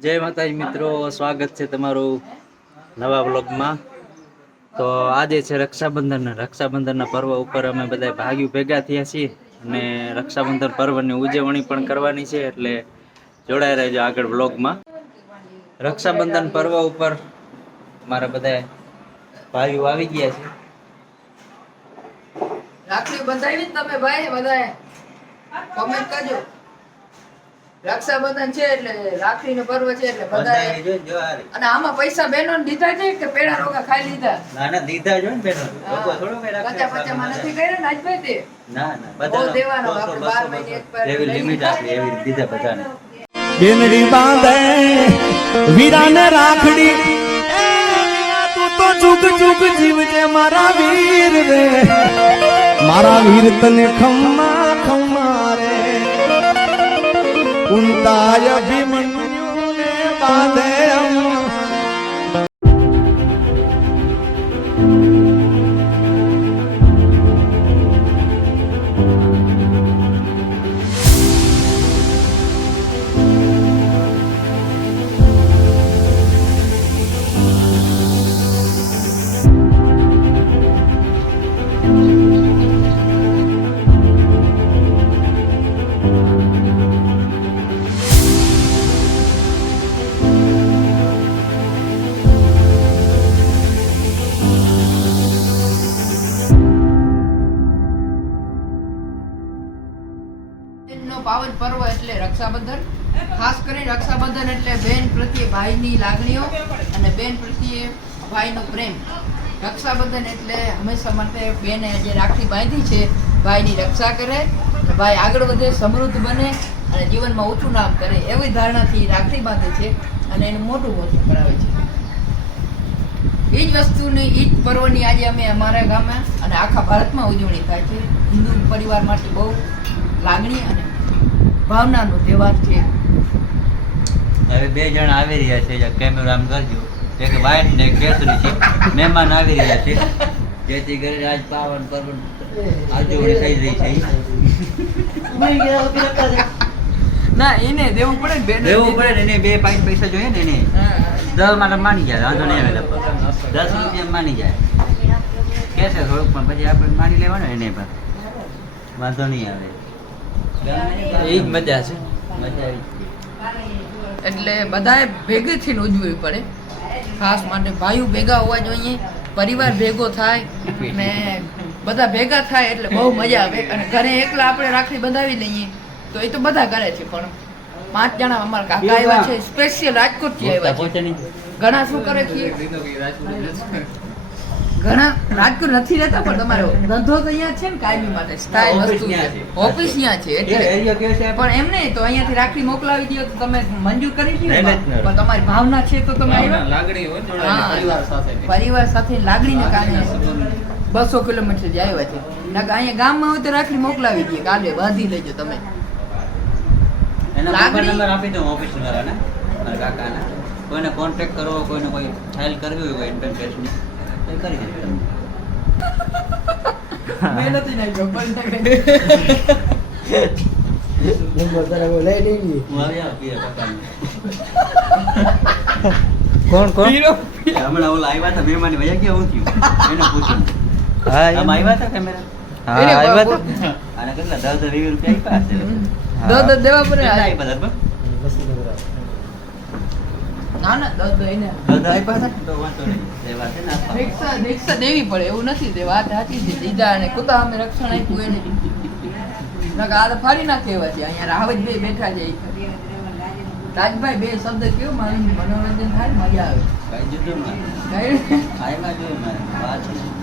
જય માતાજી મિત્રો, સ્વાગત છે તમારું નવા બ્લોગમાં તો આજે છે રક્ષાબંધન, રક્ષાબંધનના પર્વ ઉપર અમે બધા ભાગ્યું ભેગા થયા છીએ અને રક્ષાબંધન પર્વની ઉજવણી પણ કરવાની છે, એટલે જોડાઈ રહેજો આગળ બ્લોગમાં રક્ષાબંધન પર્વ ઉપર મારા બધા ભાઈઓ આવી ગયા છે. રાખડી બંધાવી તમે ભાઈ બધા કોમેન્ટ કરજો. રક્ષાબંધન છે એટલે રાખડી નો પર્વ છે એટલે બધા અને આમાં પૈસા બહેનો દીધા છે કે પેડા રોગા ખાઈ લીધા? ના ના દીધા જો ને બેનો. લોકો થોડો કઈ રાખે પચા માં નથી કર્યા ને આજભાઈ તે ના ના બધા દેવાનો, આપણે બસો, બાર બસો. મહિને એક પર એવી લિમિટ આપી એવી દીધા બધાને. બેનરી બાંધે વીરાને રાખડી. એ વીરા તું તો જુગ જુગ જીવજે મારા વીર રે. મારા વીર તને ખમ્મા કુંતાય ભીમન્યુને બાંધે નો પાવન પર્વ એટલે રક્ષાબંધન. ખાસ કરીને રક્ષાબંધન એટલે બેન પ્રત્યે ભાઈની લાગણીઓ અને બેન પ્રત્યે ભાઈનો પ્રેમ. રક્ષાબંધન એટલે હંમેશા માટે બેને જે રાખડી બાંધી છે, ભાઈની રક્ષા કરે ભાઈ આગળ વધે, સમૃદ્ધ બને અને જીવનમાં ઊંચું નામ કરે એવી ધારણાથી રાખડી બાંધે છે અને એનું મોટું મોટું કરાવે છે. એ જ વસ્તુની જ પર્વની આજે અમે અમારા ગામે અને આખા ભારતમાં ઉજવણી થાય છે. હિન્દુ પરિવાર માટે બહુ લાગણી અને ભાવનાનો તહેવાર છે. હવે બે જણ આવી રહ્યા છે કેમેરો આમ કરજો. એક વ્હાઈટ ને એક કેસરી છે. મહેમાન આવી રહ્યા છે. જેથી કરીને આજ પાવન પર્વ આજવણી થઈ રહી છે. ના એને દેવું પડે ને દેવું પડે ને એને બે પાંચ પૈસા જોઈએ ને એને. દસ માટે માની જાય વાંધો નહીં આવે લગભગ. દસ રૂપિયા માની જાય. કેસે થોડુંક પણ પછી આપણે માની લેવાનું એને પણ. વાંધો નહીં આવે. એ જ મજા છે. એટલે બધાએ ભેગેથી ઉજવવી પડે. ખાસ માટે ભાઈઓ ભેગા હોવા જોઈએ પરિવાર ભેગો થાય ને બધા ભેગા થાય એટલે બહુ મજા આવે. અને ઘરે એકલા આપણે રાખડી બંધાવી લઈએ તો એ તો બધા કરે છે પણ પાંચ જણા અમારા કાકા આવ્યા છે સ્પેશિયલ રાજકોટથી આવ્યા છે. ઘણા શું કરે છે ઘણા રાજકોટ નથી રહેતા પણ તમારો ધંધો તો અહીંયા છે ને કાયમી માટે સ્થાયી વસ્તુ છે. ઓફિસ ત્યાં છે એટલે પણ એમ નહીં તો અહીંયાથી રાખડી મોકલાવી દો તો તમે મંજૂર કરી દો. પણ તમારી ભાવના છે તો તમે લાગણી હોય પરિવાર સાથે. પરિવાર સાથે લાગણીને કારણે. બસો કિલોમીટર જે આવ્યા છે નકર અહીંયા ગામમાં હોય તો રાખડી મોકલાવી દઈએ કાલે બાંધી લેજો તમે. લાગણી- નંબર આપી દઉં ઓફિસ વાળાને કાકાના. કોઈને કોન્ટેક્ટ કરવો કોઈને કોઈ ફાઇલ કરવી હોય કોઈ ઇન્કમ ટેક્સની તો એ કરી. કોણ કોણ? હમણાં ઓલા આવ્યા હતા મહેમાન વયા ગયા હું થયું. એને પૂછ્યું. હા આમ આવ્યા હતા કેમેરા? હા આવ્યા. હતા? આને કેટલા દસ દસ રૂપિયા આપ્યા હશે દસ દસ દેવા પડે. આપ્યા હતા ના ના દસ દસ તો વાંધો નહીં. ને દેવી પડે એવું નથી. તે વાત સાચી છે દીધા અને કુતા અમે રક્ષણ આપ્યું એને. નકર આ તો ફાડી નાખે એવા છે. અહીંયા રાહવત બેઠા છે. રાજભાઈ બે શબ્દ કયો મારું મનોરંજન થાય મજા આવે. કાંઈ જુદું ના કાંઈ- આવ્યા જોઈએ મારે. વાત છે.